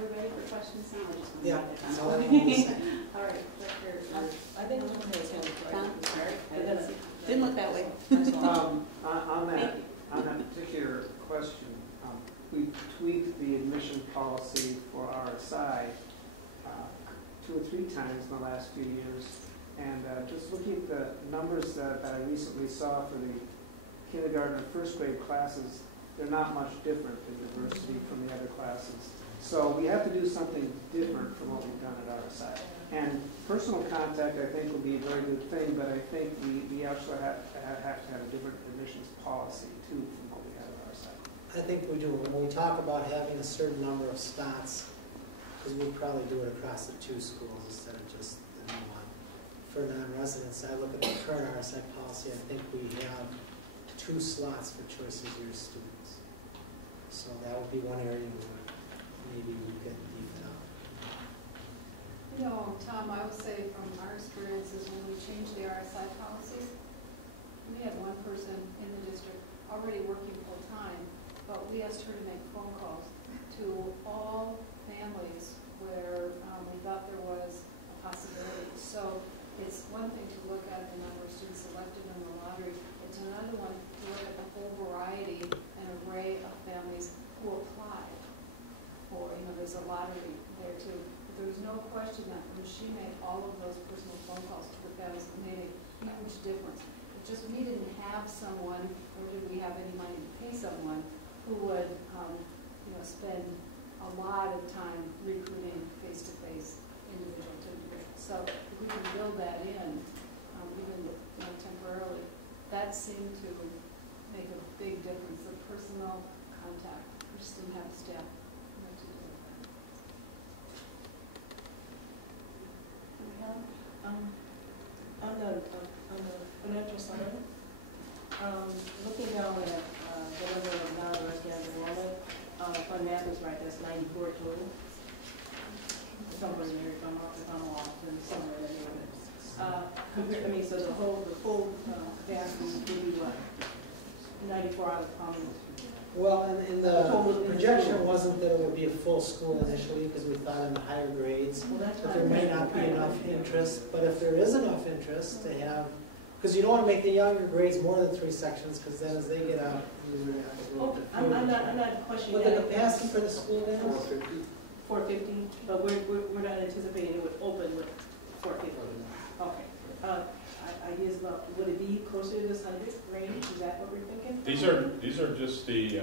we ready for questions now? I just want to Yeah. make it So out. I don't understand. All right, Director. I think it's okay to Tom? didn't look that way. On that particular question, we tweaked the admission policy for RSI 2 or 3 times in the last few years. And just looking at the numbers that I recently saw for the kindergarten and first grade classes, they're not much different in diversity from the other classes. So we have to do something different from what we've done at RSI. And personal contact, I think, will be a very good thing, but I think we also have to have a different admissions policy, too, from what we have at RSI. I think we do. When we talk about having a certain number of spots, because we probably do it across the 2 schools instead of just the one. For non-residents, I look at the current RSI policy, I think we have 2 slots for choice of your students. So that would be one area where maybe we could beef it up. You know, Tom, I would say from our experiences when we changed the RSI policy, we had one person in the district already working full-time, but we asked her to make phone calls to all families where we thought there was a possibility. So it's one thing to look at the number of students selected in the lottery. It's another one to look at the whole variety and array of families who apply for, there's a lottery there too. But there was no question that when she made all of those personal phone calls to the families, it made a huge difference. It just, we didn't have someone, or did we have any money to pay someone who would, spend a lot of time recruiting face-to-face, individual to individual. So if we can build that in, even temporarily, that seemed to make a big difference. The personal contact. We just didn't have the staff to do it. Do we have? On the financial side, looking down at the number of non-resident enrollment, if my math is right, that's 94 total. Somewhere in there, if I'm off, then somewhere in there. So the full capacity would be what? 94 out of common. Well, and the projection wasn't that it would be a full school initially because we thought in the higher grades that there may not be enough interest. But if there is enough interest to have, because you don't want to make the younger grades more than 3 sections because then as they get out, you're going to have to go. I'm not questioning what the capacity for the school then is? 450, but we're not anticipating it would open with 450. Okay. Ideas about, would it be closer to this 100 range? Is that what we're thinking? These are just the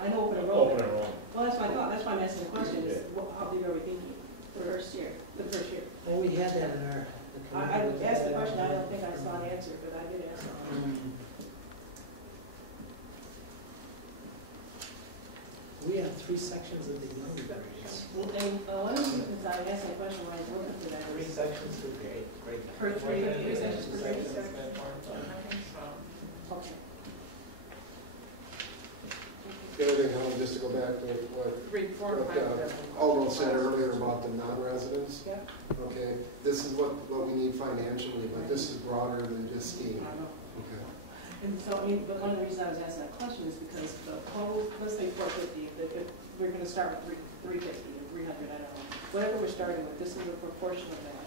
I know open enrollment. Open enrollment. Well, that's what I thought. That's why I'm asking the question. Is how big are we thinking? The first year. The first year. Well, we had that in our. I asked the question. I don't think I saw an answer, but I did ask. We have 3 sections of the younger grades. Well, and one of the reasons I asked that question when I was looking for that 3 is sections per grade. per 3 sections per grade. Okay. The other thing, just to go back to what Alden said earlier about the non-residents. Yeah. Okay, this is what we need financially, but this is broader than just STEAM. Okay. And so, but one of the reasons I was asking that question is because the whole, let's say 450, if we're going to start with 350 or 300, I don't know. Whatever we're starting with, this is a proportion of that.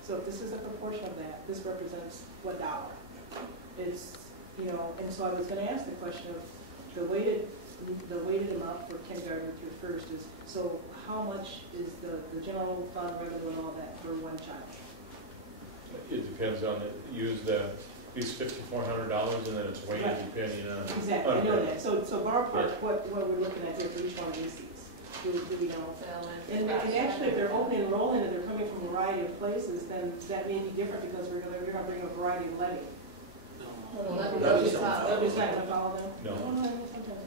So if this is a proportion of that, this represents what dollar? It's, and so I was going to ask the question of the weighted amount for kindergarten through first is, so how much is the general fund revenue and all that for one child? It depends on it. Use at least $5,400 and then it's weighted depending on. Exactly, I know that. So ballpark, what we're looking at here for each one of these seats. Do we know? And actually, if they're open enrolling and they're coming from a variety of places, then that may be different because we're going to bring a variety of levy. Well, Levy's not going to follow them? No. Sometimes,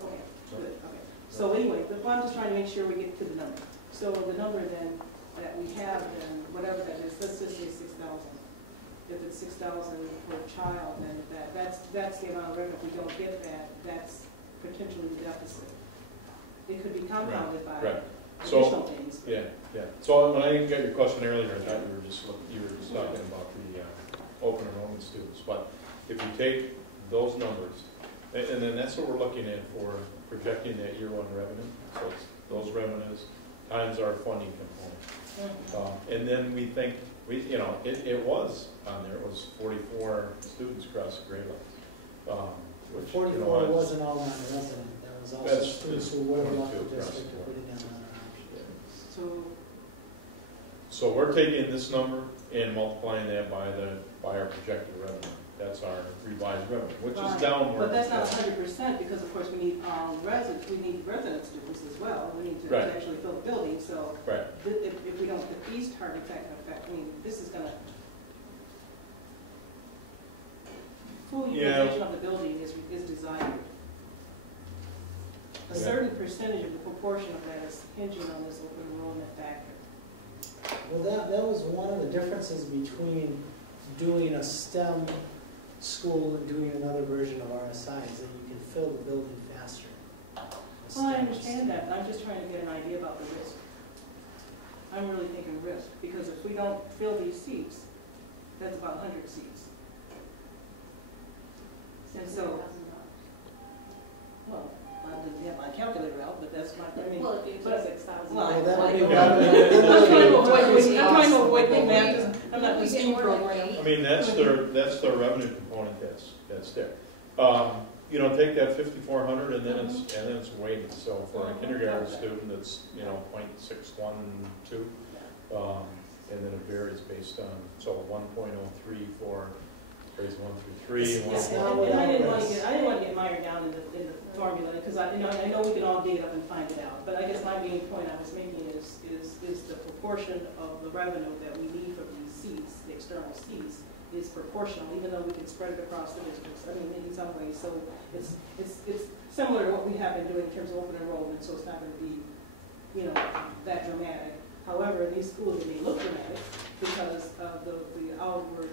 okay. Good, okay. So anyway, I'm just trying to make sure we get to the number. So the number then that we have then, whatever that is, let's just say 6,000. If it's 6,000 per child, then that's the amount of revenue. If we don't get that, that's potentially the deficit. It could be compounded by additional things. Yeah. So when I got your question earlier, I thought you were just talking about the open enrollment students. But if you take those numbers, and then that's what we're looking at for projecting that year 1 revenue. So it's those revenues times our funding component. And then we think, it was on there, it was 44 students across the grade level. Which, 44 wasn't all non-resident, there was also That's students who would have left 22 the across district the if we board. didn't have another option. So we're taking this number and multiplying that by our projected revenue. That's our revised revenue, which is Right. downward. But that's not 100% because of course we need resident students as well. We need to Right. actually fill the building, so Right. if we don't, if these targets that can affect, I mean, this is gonna, full Yeah. utilization of the building is desired. A Yeah. certain percentage of the proportion of that is hinging on this open enrollment factor. Well, that was one of the differences between doing a STEM school and doing another version of RSI, is that you can fill the building faster. Well, I understand that, but I'm just trying to get an idea about the risk. I'm really thinking risk, because if we don't fill these seats, that's about 100 seats. And so, well, I didn't have my calculator out, but that's my, I mean, Well, if you but- took 6,000. well, Well, that would be Yeah. one. I'm trying to avoid big math, I'm not We the get scheme more like program. eight. I mean, that's their revenue component that's there. Take that 5,400 and then it's weighted. So for a kindergarten student, it's, 0.612. And then it varies based on, so 1.03 for grades 1 through 3. Yeah, and I didn't want to get mired down in the formula, because I know we can all dig it up and find it out. But I guess my main point I was making is the proportion of the revenue that we need from these seats, the external seats, is proportional, even though we can spread it across the districts, I mean, in some ways. So it's similar to what we have been doing in terms of open enrollment, so it's not going to be, that dramatic. However, in these schools, it may look dramatic because of the outward,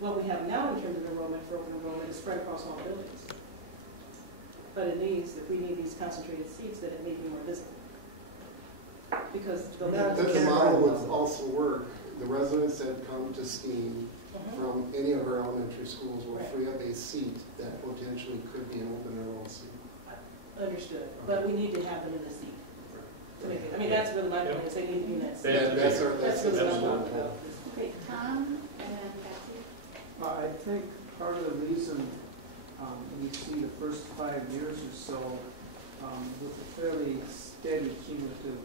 what we have now in terms of enrollment for open enrollment is spread across all buildings. But it needs, if we need these concentrated seats, then it may be more visible. Because the Not Then the model would also work. The residents that come to STEAM from any of our elementary schools will free up a seat that potentially could be an open enrollment seat. Understood, but we need to have them in the seat to make it, I mean, that's really my point, is they need to be in that seat. That's That's really what I'm our talking goal. about. Okay. Tom and then Betsy. I think part of the reason we see the first 5 years or so with a fairly steady cumulative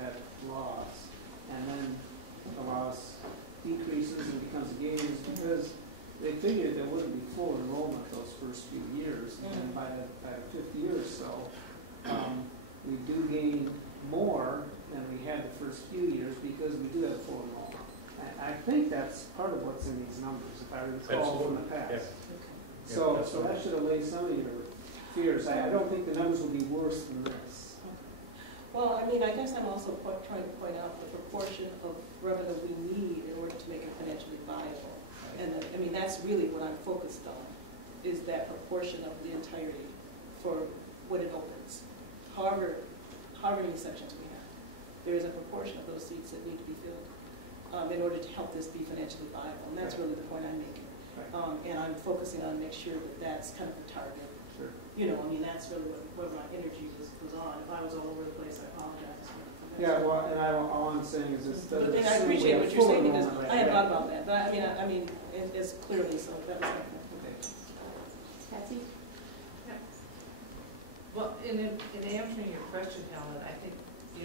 net loss, and then the loss decreases and becomes a gain, is because they figured there wouldn't be full enrollment those first few years, and then by the 5th year or so, we do gain more than we had the first few years because we do have full enrollment. I think that's part of what's in these numbers, if I recall from the past. Yes. So that should allay some of your fears. I don't think the numbers will be worse than this. Well, I mean, I guess I'm also trying to point out the proportion of revenue we need in order to make it financially viable. And I mean, that's really what I'm focused on, is that proportion of the entirety for when it opens. However many sections we have, there is a proportion of those seats that need to be filled in order to help this be financially viable. And that's really the point I'm making. And I'm focusing on make sure that that's kind of the target. Sure. I mean, that's really what my energy was on. If I was all over the place, I apologize. Yeah, well, and all I'm saying is this doesn't And I assume we appreciate have what you're full saying, because enrollment I right hadn't away. thought about that. But I mean, it's clearly so. That was helpful. Okay. Betsy? Well, in answering your question, Helen, I think,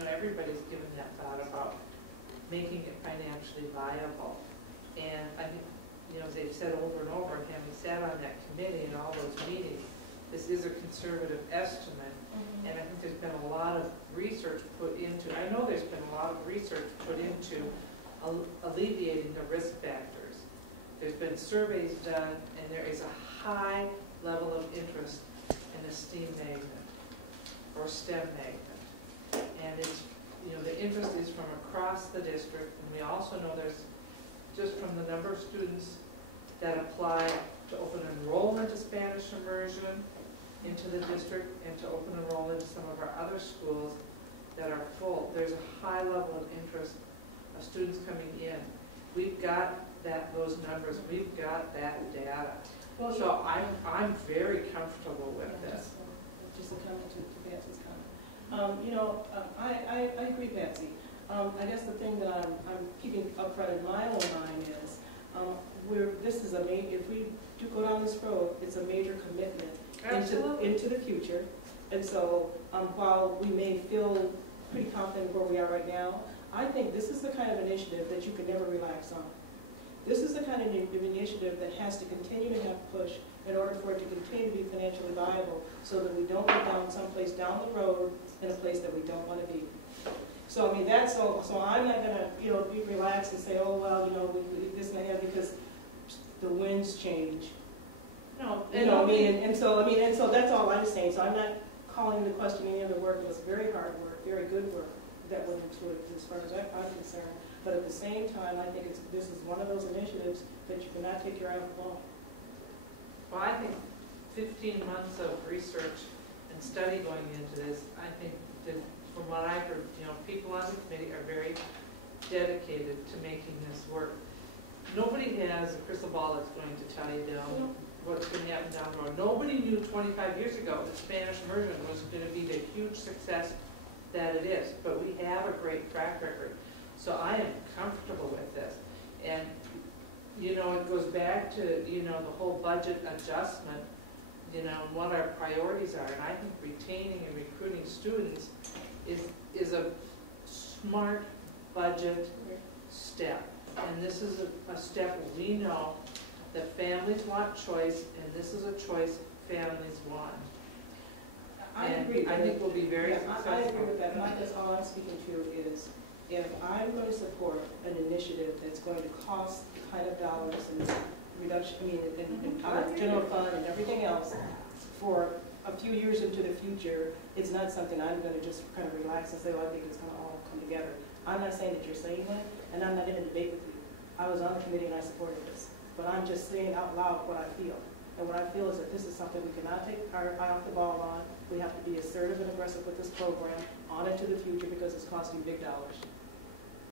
everybody's given that thought about making it financially viable. And I think, as they've said over and over, and having sat on that committee and all those meetings, this is a conservative estimate. And I think there's been a lot of research put into, I know there's been a lot of research put into alleviating the risk factors. There's been surveys done, and there is a high level of interest in a STEAM magnet or STEM magnet. And it's, the interest is from across the district, and we also know there's, just from the number of students that apply to open enrollment to Spanish immersion into the district and to open enrollment in some of our other schools that are full. There's a high level of interest of students coming in. We've got those numbers, we've got that data. Well, So I'm very comfortable with this. Just a comment to Betsy's comment. I agree, Patsy. I guess the thing that I'm keeping up front in my own mind is, this is if we do go down this road, it's a major commitment into the future. And so, while we may feel pretty confident where we are right now, I think this is the kind of initiative that you can never relax on. This is the kind of initiative that has to continue to have push in order for it to continue to be financially viable, so that we don't go down someplace down the road in a place that we don't want to be. So I mean, so I'm not gonna, be relaxed and say, oh, well, we this and that, because the winds change. No, And so that's all I'm saying. So I'm not calling into question any of the work. It was very hard work, very good work that went into it, as far as I'm concerned. But at the same time, I think this is one of those initiatives that you cannot take your eye off the ball. Well, I think 15 months of research and study going into this, I think that from what I've heard, people on the committee are very dedicated to making this work. Nobody has a crystal ball that's going to tell you what's going to happen down the road. Nobody knew 25 years ago that Spanish immersion was going to be the huge success that it is, but we have a great track record. So I am comfortable with this. And, it goes back to, the whole budget adjustment, and what our priorities are. And I think retaining and recruiting students is a smart budget step. And this is a step where we know that families want choice, and this is a choice families want. I agree. I think we'll be very successful. I agree with that. And I guess all I'm speaking to is, if I'm going to support an initiative that's going to cost the kind of dollars and reduction, in our general fund and everything else for a few years into the future, it's not something I'm going to just kind of relax and say, well, I think it's going to all come together. I'm not saying that you're saying that, and I'm not in a debate with you. I was on the committee and I supported this. But I'm just saying out loud what I feel. And what I feel is that this is something we cannot take our eye off the ball on. We have to be assertive and aggressive with this program on into the future, because it's costing big dollars.